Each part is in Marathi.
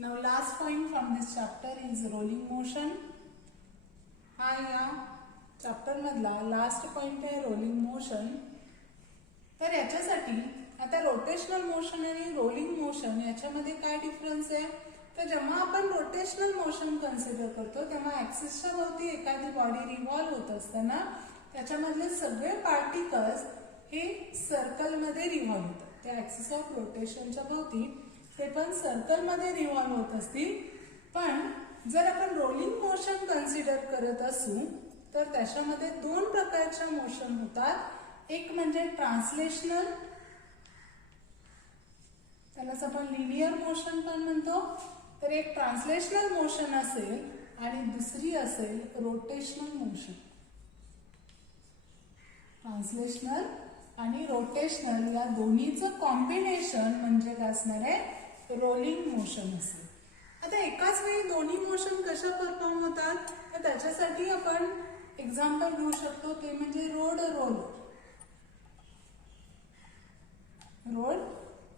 Now last point from this chapter is rolling motion. हा या चॅप्टर मधला लास्ट पॉइंट आहे रोलिंग मोशन. तर याच्यासाठी आता रोटेशनल मोशन आणि रोलिंग मोशन याच्यामध्ये काय डिफरन्स आहे, तर जेव्हा आपण रोटेशनल मोशन कन्सिडर करतो तेव्हा ऍक्सिसच्या भोवती एखादी बॉडी रिव्हॉल्व होत असताना त्याच्यामधले सगळे पार्टिकल्स हे सर्कलमध्ये रिव्हॉल्व होतात. त्या ऍक्सिस ऑफ रोटेशनच्या भोवती ते पण सर्कलमध्ये रिव्हॉल्व होत असतील. पण जर आपण रोलिंग मोशन कन्सिडर करत असू तर त्याच्यामध्ये दोन प्रकारच्या मोशन होतात. एक म्हणजे ट्रान्सलेशनल, त्यालाच आपण लिनियर मोशन पण म्हणतो. तर एक ट्रान्सलेशनल मोशन असेल आणि दुसरी असेल रोटेशनल मोशन. ट्रान्सलेशनल आणि रोटेशनल या दोन्हीचं कॉम्बिनेशन म्हणजे काय असणार आहे, रोलिंग मोशन असेल. आता एकाच वेळी दोन्ही मोशन कशा परफॉर्म होतात तर त्याच्यासाठी आपण एक्झाम्पल घेऊ शकतो, ते म्हणजे रोड रोलर.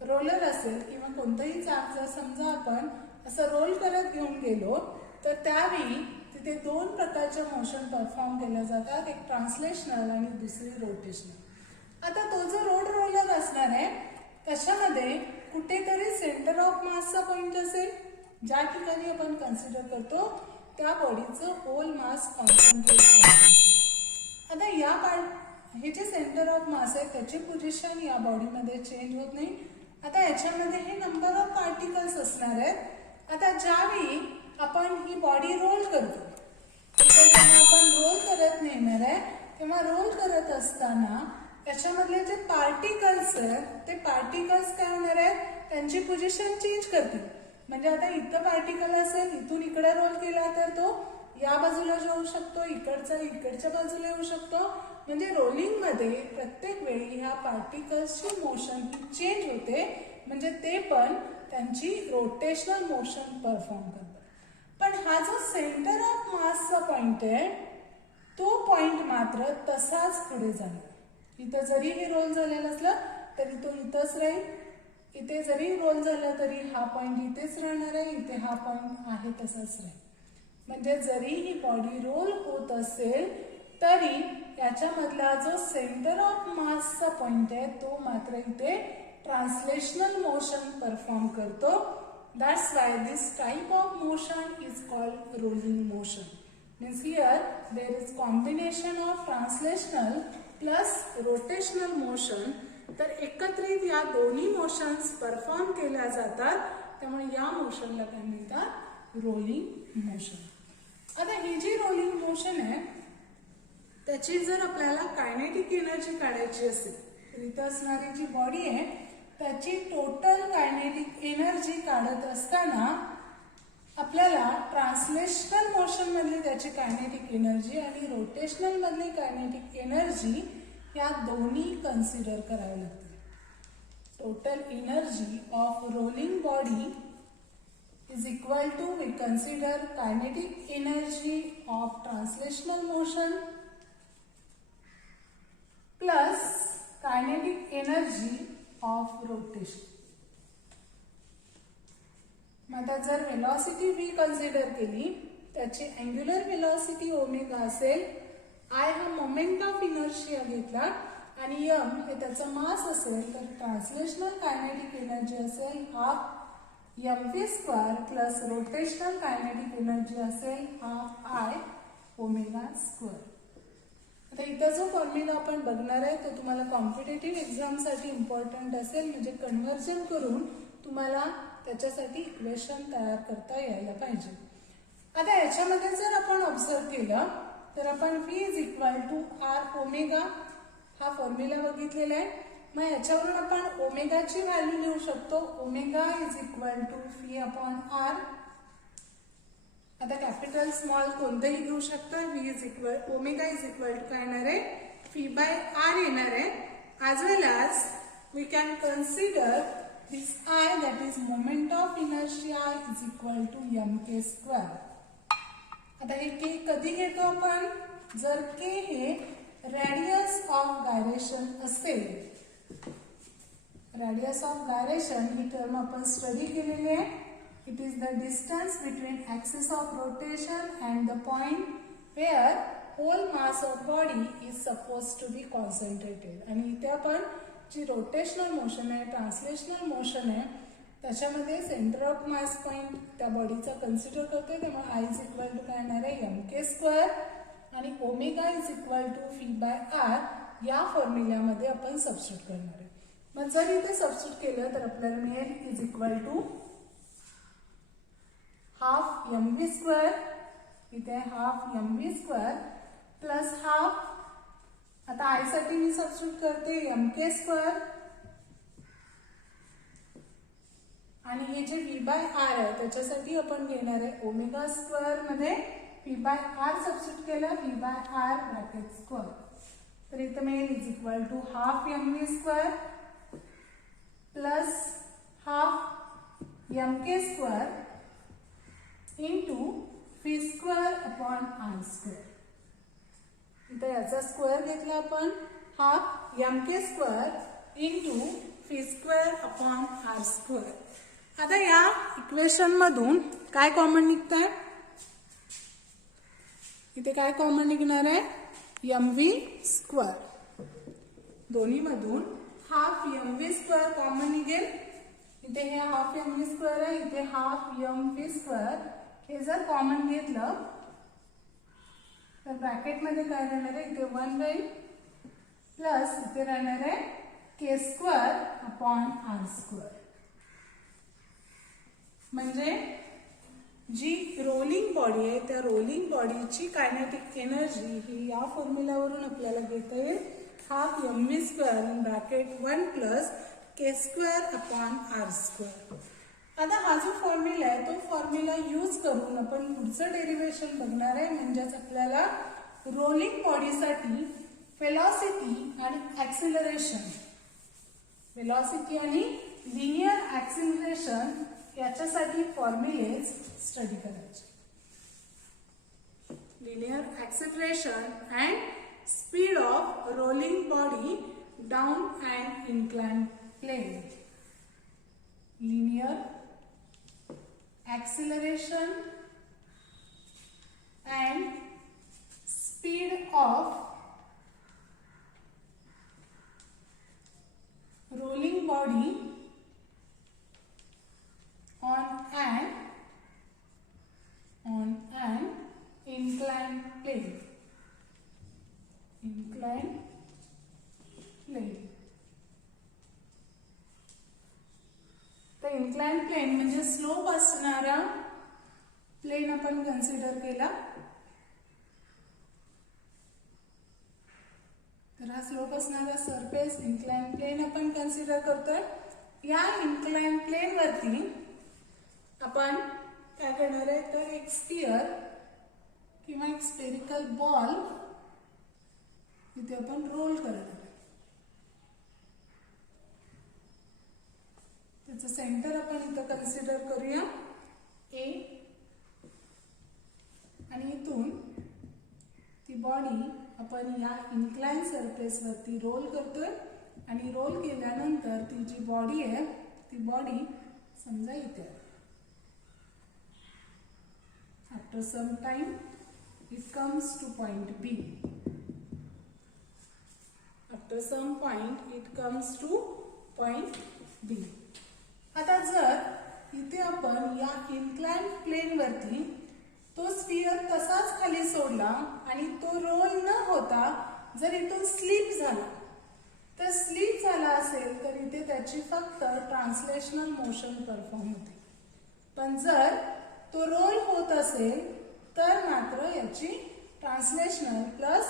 रोलर असेल किंवा कोणतंही चाक जर समजा आपण असं रोल करत घेऊन गेलो तर त्यावेळी तिथे दोन प्रकारचे मोशन परफॉर्म केले जातात, एक ट्रान्सलेशनल आणि दुसरी रोटेशनल. आता तो जो रोड रोलर असणार आहे त्याच्यामध्ये कुठेतरी सेंटर ऑफ मासचा पॉइंट असेल. ज्या ठिकाणी आपण कन्सिडर करतो त्या बॉडीचं होल मास कॉन्सन्ट्रेट होतं. आता हे जे सेंटर ऑफ मास आहे त्याची पोझिशन या बॉडीमध्ये चेंज होत नाही. आता याच्यामध्ये हे नंबर ऑफ पार्टिकल्स असणार आहेत. आता ज्यावेळी आपण ही बॉडी रोल करतो जेव्हा आपण रोल करत नेणार आहे तेव्हा रोल करत असताना त्याच्यामधले जे पार्टिकल्स आहेत ते पार्टिकल्स काय होणार आहेत, त्यांची पोझिशन चेंज करतील. म्हणजे आता इथं पार्टिकल असेल, इथून इकडे रोल केला तर तो या बाजूला जाऊ शकतो, इकडच्या बाजूला येऊ शकतो. म्हणजे रोलिंग मध्ये प्रत्येक वेळी ह्या पार्टिकल्सची मोशन ही चेंज होते. म्हणजे ते पण त्यांची रोटेशनल मोशन परफॉर्म करतात. पण हा जो सेंटर ऑफ मासचा पॉइंट आहे तो पॉइंट मात्र तसाच पुढे जाणार. इथं जरी हे रोल झालेलं असलं तरी तो इथंच राहील. इथे जरी रोल झाला तरी हा पॉइंट इथेच राहणार आहे, इथे हा पॉइंट आहे तसाच राहील. म्हणजे जरी ही बॉडी रोल होत असेल तरी याच्यामधला जो सेंटर ऑफ मासचा पॉइंट आहे तो मात्र इथे ट्रान्सलेशनल मोशन परफॉर्म करतो. That's why this type of motion is called rolling motion. Means here there is combination of translational plus rotational motion. तर एकत्रित या दोन्ही मोशन्स परफॉर्म केल्या जातात, त्यामुळे या मोशनला काय म्हणतात, रोलिंग मोशन. आता ही जी रोलिंग मोशन आहे त्याची जर आपल्याला कायनेटिक एनर्जी काढायची असेल तर इथं असणारी जी बॉडी आहे त्याची टोटल कायनेटिक एनर्जी काढत असताना आपल्याला ट्रान्सलेशनल मोशन मधली त्याची कायनेटिक एनर्जी आणि रोटेशनल मधली कायनेटिक एनर्जी या दोन्ही कन्सिडर करावे लागते. Total energy of rolling body is equal to, we consider kinetic energy of translational motion plus kinetic energy of rotation. आता जर वेलॉसिटी v कन्सिडर केली त्याची अँग्युलर वेलॉसिटी ओमेगा असेल, I हा मोमेंट ऑफ इनर्शिया घेतला आणि m हे त्याचं मास असेल तर ट्रान्सलेशनल कायनेटिक एनर्जी असेल half mv square plus rotational kinetic energy असेल हाफ I ओमेगा स्क्वेअर. आता इथं जो फॉर्म्युला आपण बघणार आहे तो तुम्हाला कॉम्पिटेटिव्ह एक्झामसाठी इम्पॉर्टंट असेल. म्हणजे कन्व्हर्जन करून तुम्हाला त्याच्यासाठी इक्वेशन तयार करता यायला पाहिजे. आता याच्यामध्ये जर आपण ऑब्झर्व केलं तर आपण v is equal to R omega हा फॉर्म्युला बघितलेला आहे. मग याच्यावरून आपण ओमेगाची व्हॅल्यू लिहू शकतो. Omega is equal to phi upon R. आता कॅपिटल स्मॉल कोणतेही घेऊ शकता. V is equal omega is equal to काय येणार आहे, फी बाय आर येणार आहे. As well as we can consider this I that is moment of inertia is equal to M K square. आता हे के कधी घेतो आपण, जर के हे रेडियस ऑफ गायरेशन असेल. Radius of gyration he term आपण स्टडी केलेली आहे. It is the distance between axis of rotation and the point where whole mass of body is supposed to be concentrated. आणि इथे आपण जी रोटेशनल मोशन आहे, ट्रान्सलेशनल मोशन आहे, त्याच्यामध्ये सेंटर ऑफ मास पॉइंट त्या बॉडीचा कन्सिडर करतोय. तेव्हा I इज इक्वल टू काय येणार आहे mk² आणि omega is equal to V/R या फॉर्म्युल्यामध्ये आपण सबस्टिट्यूट करणार आहे. मग जर इथे सबस्टिट्यूट केलं तर आपल्याला मिळेल is equal to half mv², इथे हाफ mv² प्लस हाफ, आता I साठी मी सबस्टिट्यूट करते mk² आणि हे जे V/R आहे त्याच्यासाठी आपण घेणार आहे ओमेगा² मध्ये V/R सबस्टिट्यूट केला, V/R ब्रॅकेट स्क्वेअर. तर इथे मिळेल is equal to half mv² plus half mk² into V²/R². इथे याचा स्क्वेअर घेतला आपण, हाफ mk² इंटू V²/R². आता या इक्वेशन मधून काय कॉमन निघतंय, इथे काय कॉमन निघणार आहे mv². दोन्ही मधून हाफ mv² कॉमन निघेल. इथे हे हाफ mv² आहे, इथे हाफ mv². हे जर कॉमन घेतलं तर ब्रॅकेट मध्ये काय राहणार आहे, इथे 1 राहील प्लस इथे राहणार आहे k²/R². म्हणजे जी रोलिंग बॉडी आहे त्या रोलिंग बॉडीची कायनेटिक एनर्जी ही या फॉर्म्युल्यावरून आपल्याला घेता येईल, half mv² bracket 1 plus k²/R². आता हा जो फॉर्म्युला आहे तो फॉर्म्युला यूज करून आपण पुढचं डेरिव्हेशन बघणार आहे. म्हणजेच आपल्याला रोलिंग बॉडीसाठी वेलॉसिटी आणि ऍक्सिलरेशन, वेलॉसिटी आणि लिनियर ऍक्सिलरेशन याच्यासाठी फॉर्म्युलेज स्टडी करायचे. Linear acceleration and speed of rolling body down and inclined plane. लिनियर acceleration and speed of rolling body on an inclined plane. Inclined plane. तर इन्क्लाइन्ड प्लेन म्हणजे स्लोप असणारा प्लेन आपण कन्सिडर केला. तर हा स्लोप असणारा सरफेस इन्क्लाइन्ड प्लेन आपण कन्सिडर करतोय. या इन्क्लाइन्ड प्लेन वरती आपण काय करणार आहे तर एक स्फिअर किंवा एक स्फेरिकल बॉल इथे आपण रोल करणार आहे. त्याचं सेंटर आपण इथं कन्सिडर करूया A आणि इथून ती बॉडी आपण या इन्क्लाइन सरफेस वरती रोल करतोय आणि रोल केल्यानंतर ती जी बॉडी आहे ती बॉडी समजा इथे after some time it comes to point B. After some point it comes to point B. आता जर इथे आपण या इन्क्लाइन्ड प्लेन वरती तो स्फिअर तसाच खाली सोडला आणि तो रोल न होता जर इथून स्लिप झाला, तर स्लिप झाला असेल तर इथे त्याची फक्त ट्रान्सलेशनल मोशन परफॉर्म होते. पण जर तो रोल होत असेल तर मात्र याची ट्रान्सलेशनल प्लस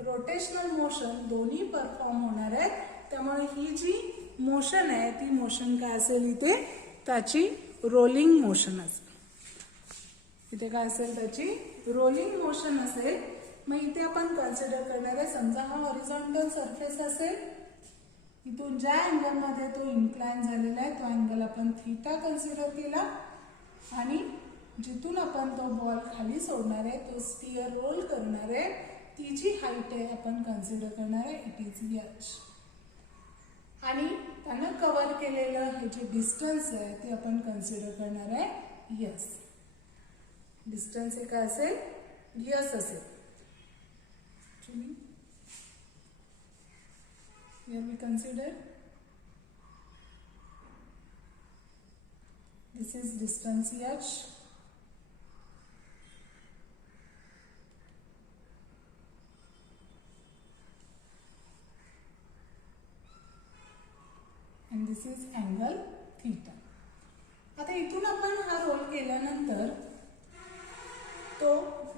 रोटेशनल मोशन दोन्ही परफॉर्म होणार आहेत. त्यामुळे ही जी मोशन आहे ती मोशन काय असेल इथे त्याची रोलिंग मोशन असेल. इथे काय असेल त्याची रोलिंग मोशन असेल. मग इथे आपण कन्सिडर करणार आहे समजा हा हॉरिझॉन्टल सरफेस असेल, इथून ज्या अँगल मध्ये तो इन्क्लाइन झालेला आहे तो अँगल आपण थीटा कन्सिडर केला आणि जिथून आपण तो बॉल खाली सोडणार आहे तो स्फिअर रोल करणार आहे ती जी हाईट आहे आपण कन्सिडर करणार आहे इट इज h. आणि त्यानं कव्हर केलेलं हे जे डिस्टन्स आहे ते आपण कन्सिडर करणार आहे यस. डिस्टन्स हे काय असेल, यस असेल. Here we consider this is distance h, and this is angle theta. आता इथून आपण हा रोल केल्यानंतर तो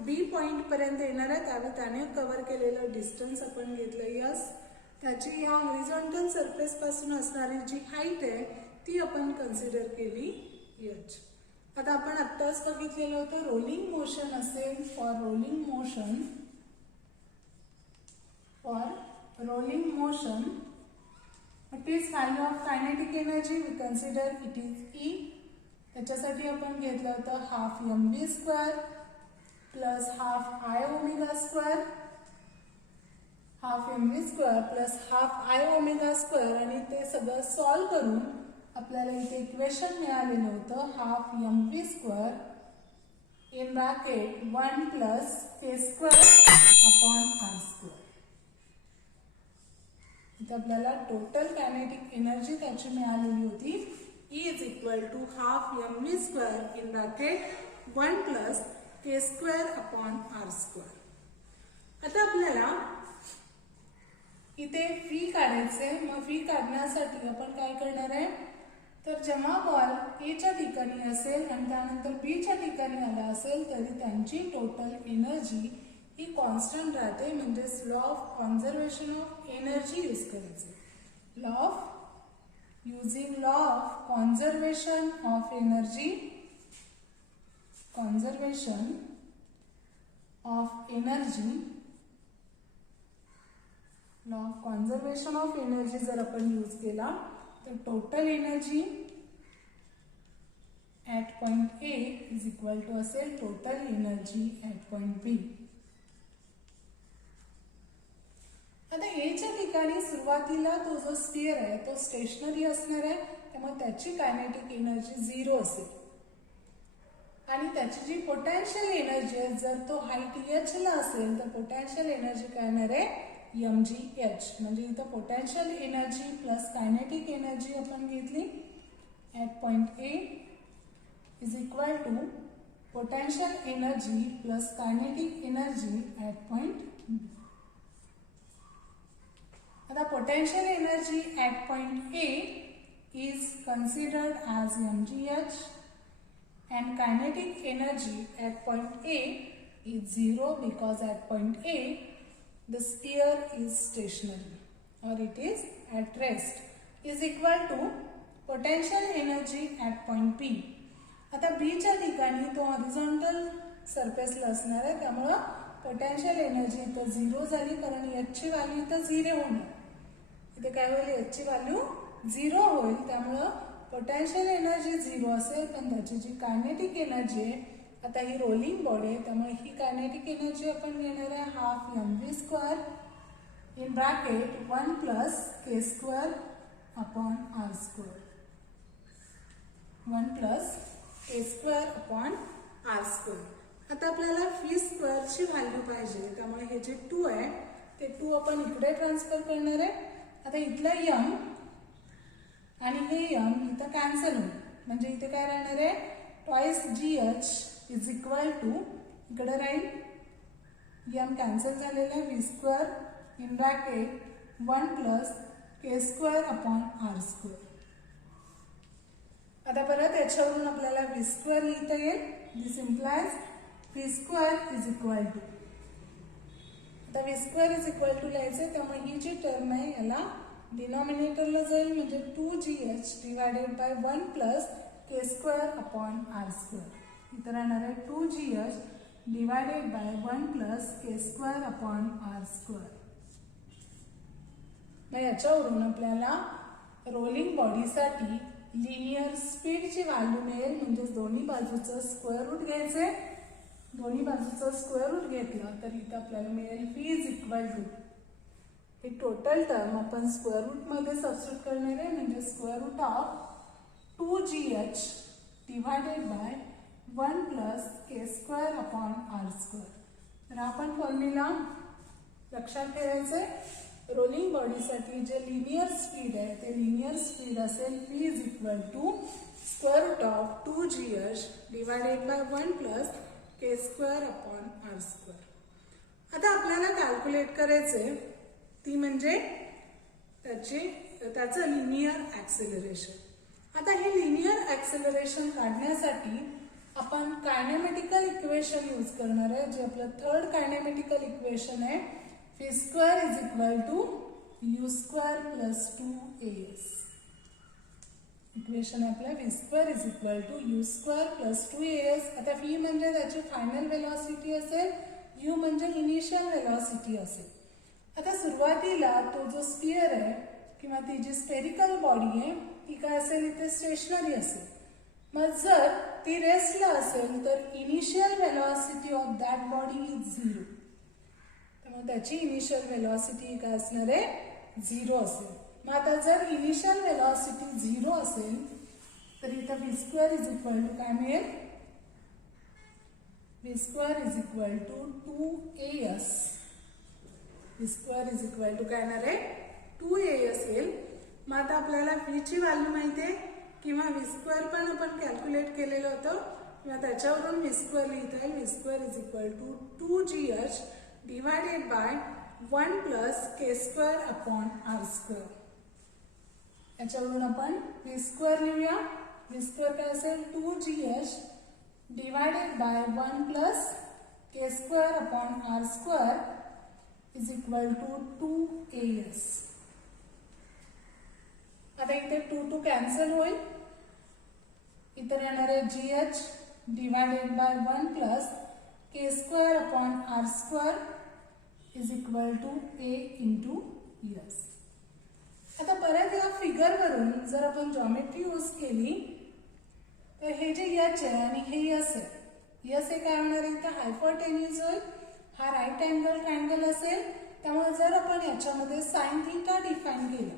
बी पॉइंट पर्यंत येणार आहे, त्यावेळी त्याने कव्हर केलेलं डिस्टन्स आपण घेतलं यस. त्याची या हॉरिझॉन्टल सरफेस पासून असणारी जी हाईट आहे ती आपण कन्सिडर केली एच. आता आपण आत्ताच बघितलेलं होतं रोलिंग मोशन असेल, for rolling motion it is value of kinetic energy we consider it is E. त्याच्यासाठी आपण घेतलं होतं half M V square plus half I omega square, half M V square plus half I omega square, आणि ते सगळं सॉल्व करून आपल्याला इथे इक्वेशन मिळालेलं होतं half M V square in bracket 1 plus K square upon R square. इथे आपल्याला टोटल कायनेटिक एनर्जी त्याची मिळालेली होती E is equal to half mv square in bracket 1 plus k square upon r square. आता आपल्याला इथे फी काढायचे. मग फी काढण्यासाठी आपण काय करणार आहे, तर जेव्हा बॉल ए च्या ठिकाणी असेल आणि त्यानंतर बी च्या ठिकाणी आला असेल तरी त्यांची टोटल एनर्जी ही कॉन्स्टंट राहते. म्हणजे law of conservation of energy use करायचे. using law of conservation of energy, law of conservation of energy जर आपण यूज केला तर total energy at point A is equal to असेल total energy at point B. आता एच्या ठिकाणी सुरुवातीला तो जो स्फिअर आहे तो स्टेशनरी असणार आहे, त्यामुळे त्याची कायनेटिक एनर्जी 0 असेल. आणि त्याची जी पोटॅन्शियल एनर्जी आहे, जर तो हाईट एच ला असेल तर पोटॅन्शियल एनर्जी काय येणार आहे, एम जी एच. म्हणजे इथं potential energy plus kinetic energy आपण घेतली at point A is equal to potential energy plus kinetic energy at point B. The potential energy at point A is considered as mgh and kinetic energy at point A is 0 because at point A the sphere is stationary or it is at rest is equal to potential energy at point B. आता B च्या ठिकाणी तो हॉरिझॉन्टल सरफेसला असणार आहे, त्यामुळे पोटेन्शियल एनर्जी इथं 0 झाली कारण h ची व्हॅल्यू इथं 0 होणार. इथे काय होईल, h ची व्हॅल्यू 0 होईल, त्यामुळं पोटॅन्शियल एनर्जी 0 असेल. पण त्याची जी कायनेटिक एनर्जी आहे, आता ही रोलिंग बॉडी आहे त्यामुळे ही कायनेटिक एनर्जी आपण घेणार आहे half M V square in bracket 1 plus K square upon R square. 1 plus K square upon R square. आता आपल्याला फी स्क्वेअरची व्हॅल्यू पाहिजे, त्यामुळे हे जे 2 आहे ते 2 आपण इकडे ट्रान्सफर करणार आहे. आता इथलं यम आणि हे यम इथं कॅन्सल होईल, म्हणजे इथे काय राहणार आहे, twice G H is equal to इकडे राहील यम कॅन्सल झालेलं आहे V square in bracket 1 plus K square upon R square. आता परत याच्यावरून आपल्याला व्ही स्क्वेअर लिहिता येईल. This implies V square is equal to, आता V square is equal to लिहायचं, त्यामुळे ही जी टर्म आहे याला डिनॉमिनेटरला जाईल म्हणजे 2gh divided by 1 plus K square upon R square. इथं राहणार आहे 2gh divided by 1 plus K square upon R square. मग याच्यावरून आपल्याला रोलिंग बॉडीसाठी लिनियर स्पीडची व्हॅल्यू मिळेल. म्हणजे दोन्ही बाजूचं स्क्वेअर रूट घ्यायचे. दोन्ही बाजूचं स्क्वेअर रूट घेतलं तर इथं आपल्याला मिळेल फी इज इक्वल टू, हे टोटल टर्म आपण स्क्वेअर रूट मध्ये सबस्टिट्यूट करणार आहे म्हणजे square root of 2gh divided by upon R square. तर आपण फॉर्म्युला लक्षात ठेवायचे. रोलिंग बॉडीसाठी जे लिनियर स्पीड आहे ते लिनियर स्पीड असेल v is equal to square root of 2gh divided by 1 plus K square upon R square. आता आपल्याला कॅल्क्युलेट करायचे ती म्हणजे त्याचं लिनियर ॲक्सेलरेशन. आता हे लिनियर ॲक्सेलरेशन काढण्यासाठी आपण कायनेमॅटिकल इक्वेशन यूज करणार आहे, जे आपलं थर्ड कायनेमॅटिकल इक्वेशन आहे. v square is equal to u square plus 2as. Equation आहे आपलं v square is equal to u square plus 2as. आता v म्हणजे त्याची फायनल वेलॉसिटी असेल, u म्हणजे इनिशियल वेलॉसिटी असेल. आता सुरुवातीला तो जो स्फिअर आहे किंवा ती जी स्पेरिकल बॉडी आहे ती काय असेल, इथे स्टेशनरी असेल. मग जर ती रेस्टला असेल तर initial velocity of that body is 0. त्यामुळे त्याची इनिशियल वेलॉसिटी काय असणार आहे, 0 असेल. मग आता जर इनिशियल वेलॉसिटी 0 असेल तर इथं v square is equal to काय मिळेल, v square is equal to 2as. v square is equal to काय येणार आहे, 2as येईल. मग आता आपल्याला v ची व्हॅल्यू माहिती आहे किंवा v स्क्वेअर पण आपण कॅल्क्युलेट केलेलं होतं किंवा त्याच्यावरून v स्क्वेअर लिहिता येईल. v square is equal to 2gh divided by 1 plus K square upon R square. याच्यावरून आपण v स्क्वेअर लिहूया. v स्क्वेअर काय असेल, 2gh divided by 1 plus K square upon R square is equal to 2as. आता इथे 2 कॅन्सल होईल. इथे राहणार आहे gh divided by 1 plus K square upon R square is equal to a into s. आता परत या फिगरवरून जर आपण जॉमेट्री यूज केली तर हे जे h आहे आणि हे s आहे, s हे काय होणार आहे, इथं हायपोटेन्यूज होईल. हा राईट अँगल ट्रायंगल असेल. त्यामुळे जर आपण याच्यामध्ये साइन थीटा डिफाइन केला,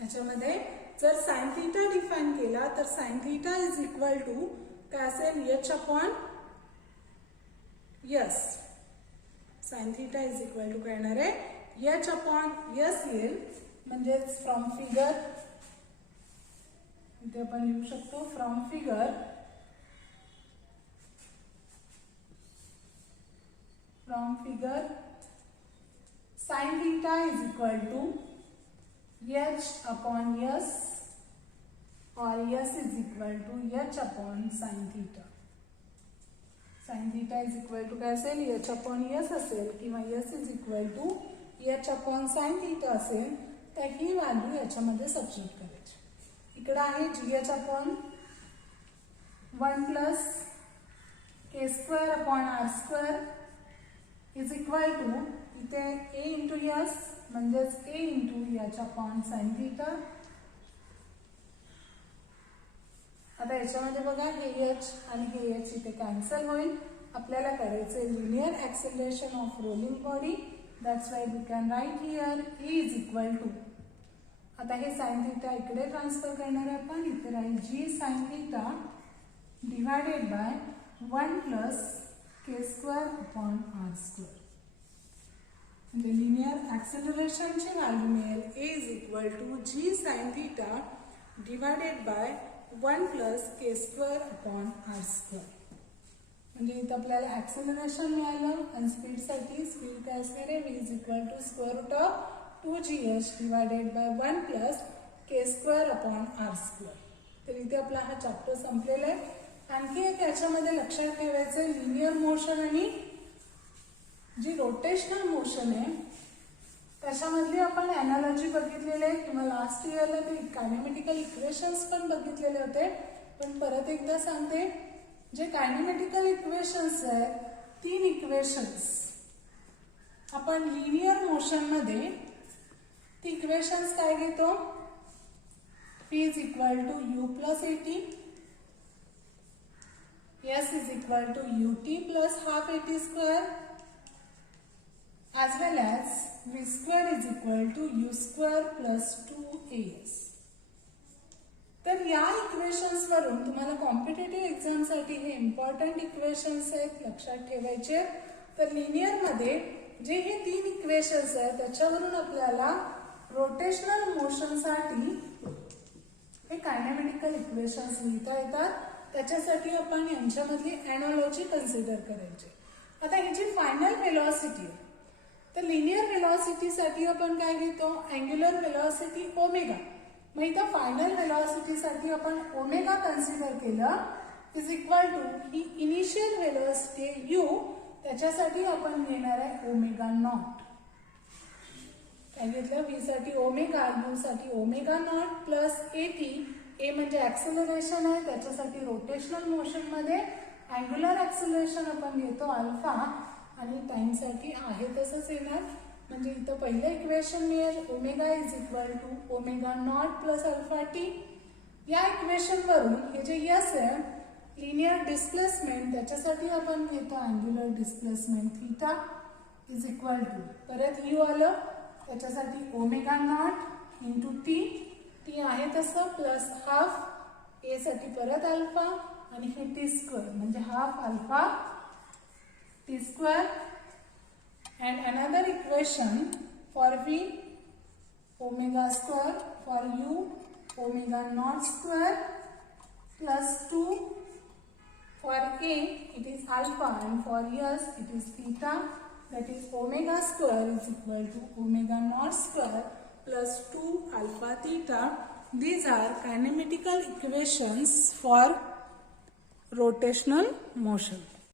याच्यामध्ये जर साइन थीटा डिफाइन केला तर sine theta is equal to काय असेल, h upon s. Sine theta is equal to काय येणार आहे, h अपॉन s येईल. म्हणजेच फ्रॉम फिगर इथे आपण लिहू शकतो, from figure sine theta is equal to h upon s और s is equal to h upon sine theta. Sine theta is equal to काय असेल, h अपॉन s असेल किंवा s is equal to h upon sine theta असेल. तर ही व्हॅल्यू याच्यामध्ये सबस्टिट्यूट करायची. इकडे आहे gh upon 1 plus K square upon R square is equal to इथे a इंटू s म्हणजेच a into h upon sine theta. आता याच्यामध्ये बघा हे h आणि हे h इथे कॅन्सल होईल. आपल्याला करायचे linear acceleration of rolling body. That's why we can write here a is equal to, आता हे साइन थीटा इकडे ट्रान्सफर करणार आहे आपण. इथे राहील g sine theta divided by 1 plus K square upon R square. म्हणजे लिनियर ॲक्सेलरेशनची व्हॅल्यू मिळेल a is equal to g sine theta divided by 1 plus K square upon R square. म्हणजे इथं आपल्याला ॲक्सेलरेशन मिळालं आणि स्पीडसाठी स्पीड काय असणार आहे, v is equal to square root of 2gh divided by 1 plus K square upon R square. तर इथे आपला हा चॅप्टर संपलेला आहे. आणखी एक याच्यामध्ये लक्षात ठेवायचं, लिनियर मोशन आणि जी रोटेशनल मोशन आहे त्याच्यामधली आपण ॲनालॉजी बघितलेली आहे किंवा लास्ट इयरला ते कायनेमॅटिकल इक्वेशन्स पण बघितलेले होते. पण परत एकदा सांगते, जे कायनेमॅटिकल इक्वेशन्स आहेत 3 इक्वेशन्स आपण लिनियर मोशनमध्ये ती इक्वेशन्स काय घेतो, p is equal to u plus at, s is equal to ut plus half at square, as well as v square is equal to u square plus 2as. तर या इक्वेशन्स वरून तुम्हाला कॉम्पिटेटिव्ह एक्झामसाठी हे इम्पॉर्टंट इक्वेशन्स आहेत, लक्षात ठेवायचे. तर लिनियर मध्ये जे हे 3 इक्वेशन्स आहेत त्याच्यावरून आपल्याला रोटेशनल मोशनसाठी हे कायनेमॅटिकल इक्वेशन्स लिहिता येतात. त्याच्यासाठी आपण यांच्यामधली एनालॉजी कन्सिडर करायची. आता ही जी फायनल व्हेलॉसिटी आहे, तर लिनियर व्हेलॉसिटीसाठी आपण काय घेतो, अँग्युलर व्हेलॉसिटी ओमेगा. मग इथं फायनल व्हेलॉसिटीसाठी आपण ओमेगा कन्सिडर केलं इज इक्वल टू ही इनिशियल व्हेलॉसिटी यू, त्याच्यासाठी आपण घेणार आहे ओमेगा नॉट. काय घेतलं, व्ही साठी ओमेगा, यू साठी ओमेगा नॉट प्लस एटी. ए म्हणजे ऍक्सेलरेशन आहे, त्याच्यासाठी रोटेशनल मोशन मध्ये अँग्युलर ऍक्सेलरेशन आपण घेतो अल्फा, आणि टाइमसाठी आहे तसंच येणार. म्हणजे इथं पहिलं इक्वेशन मिळेल omega is equal to omega not plus alpha t. या इक्वेशन वरून हे जे यस आहे लिनियर डिस्प्लेसमेंट, त्याच्यासाठी आपण घेतो angular displacement theta is equal to, परत यू आलं त्याच्यासाठी omega not into t, t आहे तसं प्लस हाफ, ए साठी परत अल्फा आणि हे टी स्क्वेअर म्हणजे half alpha T square. And another equation for V omega square, for you omega naught square plus 2. For A it is alpha and for S it is theta, that is omega square is equal to omega naught square plus 2 alpha theta. These are kinematical equations for rotational motion.